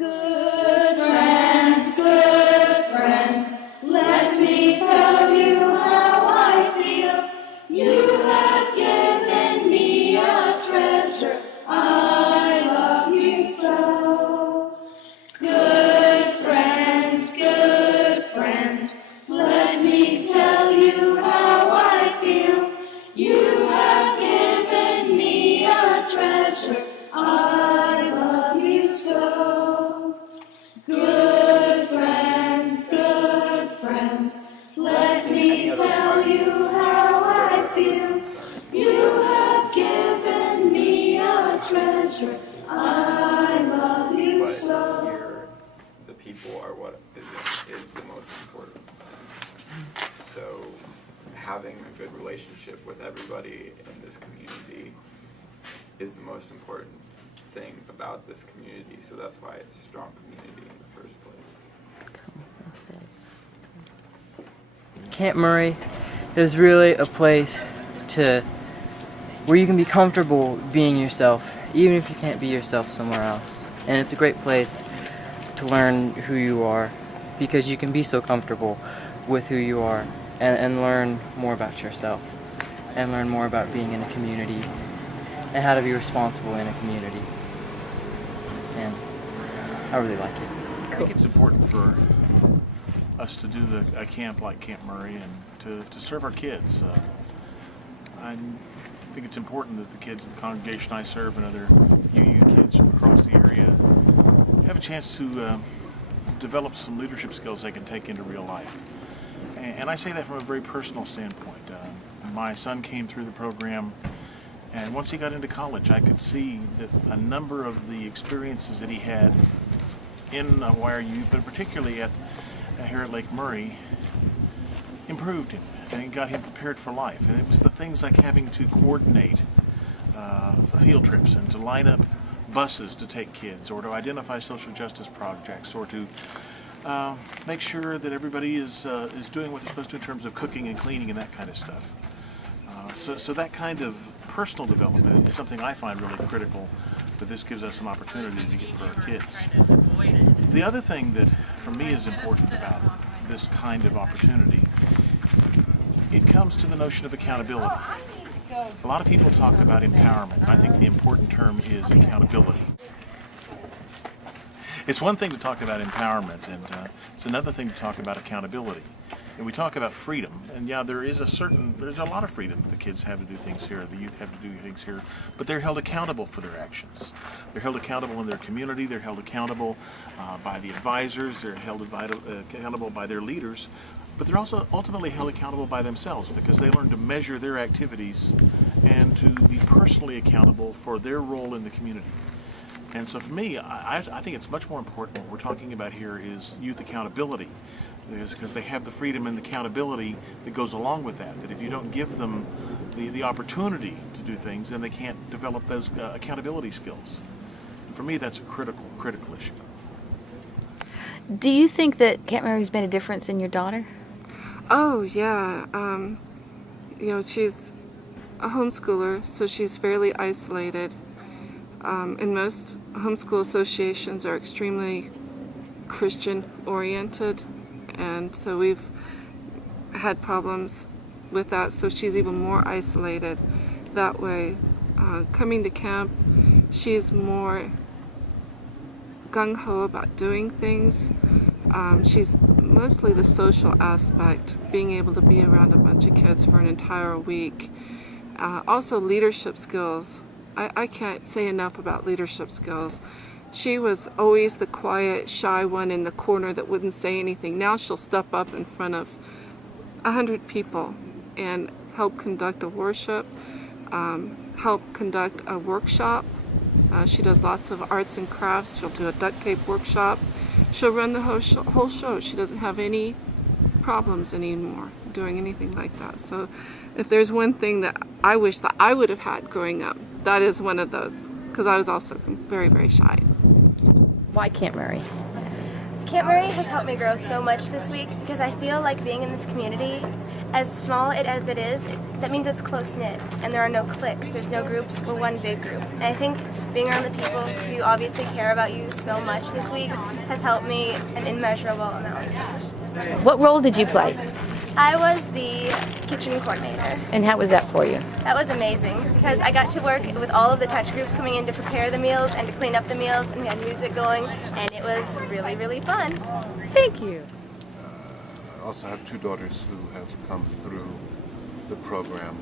Good friends, let me tell you how I feel. You have given me a treasure. I love you so. Good friends, let me tell you how I feel. You have given me a treasure. I love you so. Good friends, let me tell you how I feel. You have given me a treasure. I love you But so. here, the people are what is the most important. So having a good relationship with everybody in this community is the most important thing about this community. So that's why it's a strong community in the first place. Camp Murray is really a place where you can be comfortable being yourself, even if you can't be yourself somewhere else. And it's a great place to learn who you are, because you can be so comfortable with who you are and learn more about yourself and learn more about being in a community and how to be responsible in a community. And I really like it. I think it's important for us to do a camp like Camp Murray and to serve our kids. I think it's important that the kids in the congregation I serve and other UU kids from across the area have a chance to develop some leadership skills they can take into real life. And I say that from a very personal standpoint. My son came through the program, and once he got into college, I could see that a number of the experiences that he had in YRU, but particularly here at Lake Murray, improved him and got him prepared for life. And it was the things like having to coordinate field trips and to line up buses to take kids, or to identify social justice projects, or to make sure that everybody is doing what they're supposed to in terms of cooking and cleaning and that kind of stuff. So that kind of personal development is something I find really critical, that this gives us some opportunity to get for our kids. The other thing that for me is important about this kind of opportunity, it comes to the notion of accountability. A lot of people talk about empowerment. I think the important term is accountability. It's one thing to talk about empowerment, and it's another thing to talk about accountability. And we talk about freedom, and yeah, there's a lot of freedom. The kids have to do things here, the youth have to do things here, but they're held accountable for their actions. They're held accountable in their community, they're held accountable by the advisors, they're held accountable by their leaders, but they're also ultimately held accountable by themselves, because they learn to measure their activities and to be personally accountable for their role in the community. And so for me, I think it's much more important. What we're talking about here is youth accountability, because they have the freedom and the accountability that goes along with that. That if you don't give them the opportunity to do things, then they can't develop those accountability skills. And for me, that's a critical issue. Do you think that Camp Mary's made a difference in your daughter? Oh, yeah. She's a homeschooler, so she's fairly isolated. And most homeschool associations are extremely Christian-oriented, and so we've had problems with that, so she's even more isolated that way. Coming to camp, she's more gung-ho about doing things. She's mostly the social aspect, being able to be around a bunch of kids for an entire week. Also leadership skills. I can't say enough about leadership skills. She was always the quiet, shy one in the corner that wouldn't say anything. Now she'll step up in front of 100 people and help conduct a worship, help conduct a workshop. She does lots of arts and crafts. She'll do a duct tape workshop. She'll run the whole show. She doesn't have any problems anymore doing anything like that. So if there's one thing that I wish that I would have had growing up, that is one of those, because I was also very, very shy. Why Camp Murray? Camp Murray has helped me grow so much this week, because I feel like being in this community as small as it is, that means it's close-knit, and there are no cliques, there's no groups, we're one big group. And I think being around the people who obviously care about you so much this week has helped me an immeasurable amount. What role did you play? I was the kitchen coordinator. And how was that for you? That was amazing because I got to work with all of the touch groups coming in to prepare the meals and to clean up the meals, and we had music going, and it was really, really fun. Thank you. I also have 2 daughters who have come through the program,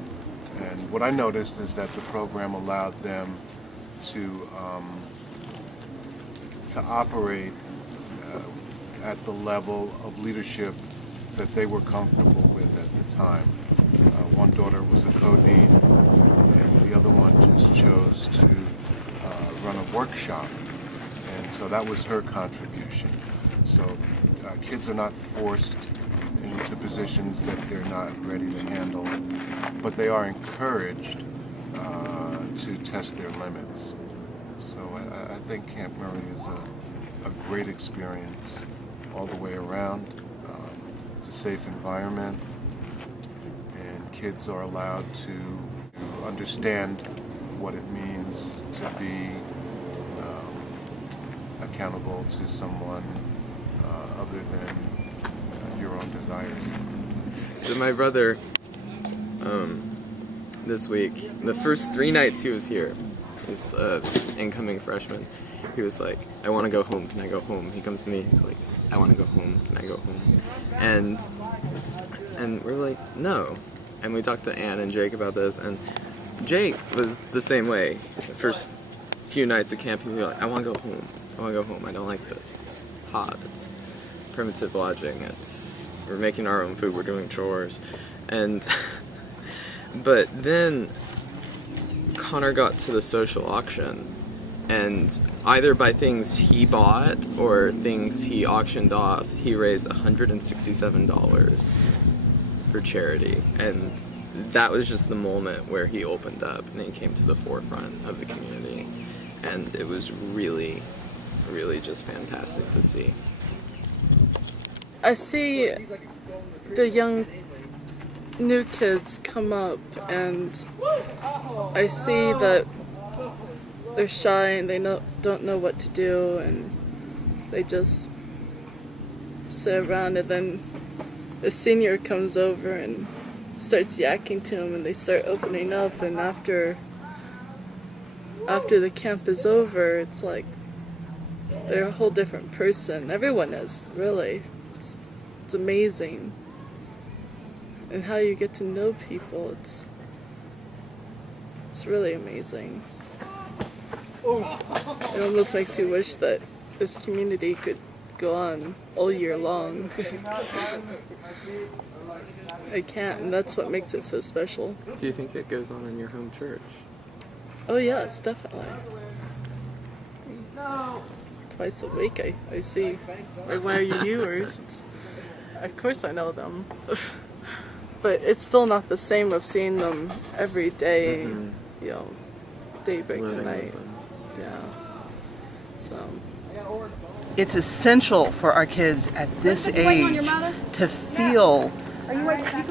and what I noticed is that the program allowed them to operate at the level of leadership that they were comfortable with at the time. One daughter was a co-dean, and the other one just chose to run a workshop, and so that was her contribution. So kids are not forced into positions that they're not ready to handle, but they are encouraged to test their limits. So I think Camp Murray is a great experience all the way around. It's a safe environment, and kids are allowed to understand what it means to be accountable to someone other than your own desires. So my brother, this week, the first 3 nights he was here, he's an incoming freshman, he was like, I want to go home, can I go home? He comes to me, he's like, I want to go home, can I go home? And we're like, no. And we talked to Ann and Jake about this, and Jake was the same way. The first few nights of camp, he was like, I want to go home, I don't like this, it's hot, it's primitive lodging, we're making our own food, we're doing chores. And but then Connor got to the social auction, and either by things he bought or things he auctioned off, he raised $167 for charity. And that was just the moment where he opened up and he came to the forefront of the community. And it was really, really just fantastic to see. I see the young new kids come up, and I see that they're shy and they don't know what to do, and they just sit around, and then a senior comes over and starts yakking to them, and they start opening up, and after the camp is over, it's like they're a whole different person. Everyone is, really. It's amazing. And how you get to know people, it's really amazing. It almost makes you wish that this community could go on all year long. I can't, and that's what makes it so special. Do you think it goes on in your home church? Oh yes, definitely. Twice a week I see, like, why are you viewers? Of course I know them. But it's still not the same of seeing them every day, you know, daybreak to night. Yeah. So. It's essential for our kids at this age to feel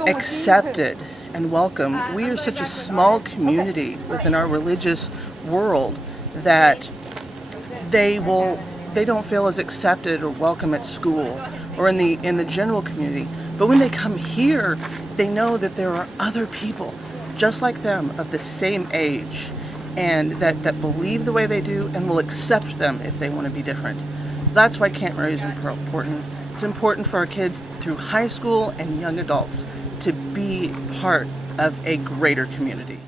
accepted and welcome. We are such a small community within our religious world that they don't feel as accepted or welcome at school or in the general community. But when they come here, they know that there are other people just like them of the same age and that believe the way they do and will accept them if they want to be different. That's why Camp Murray is important. It's important for our kids through high school and young adults to be part of a greater community.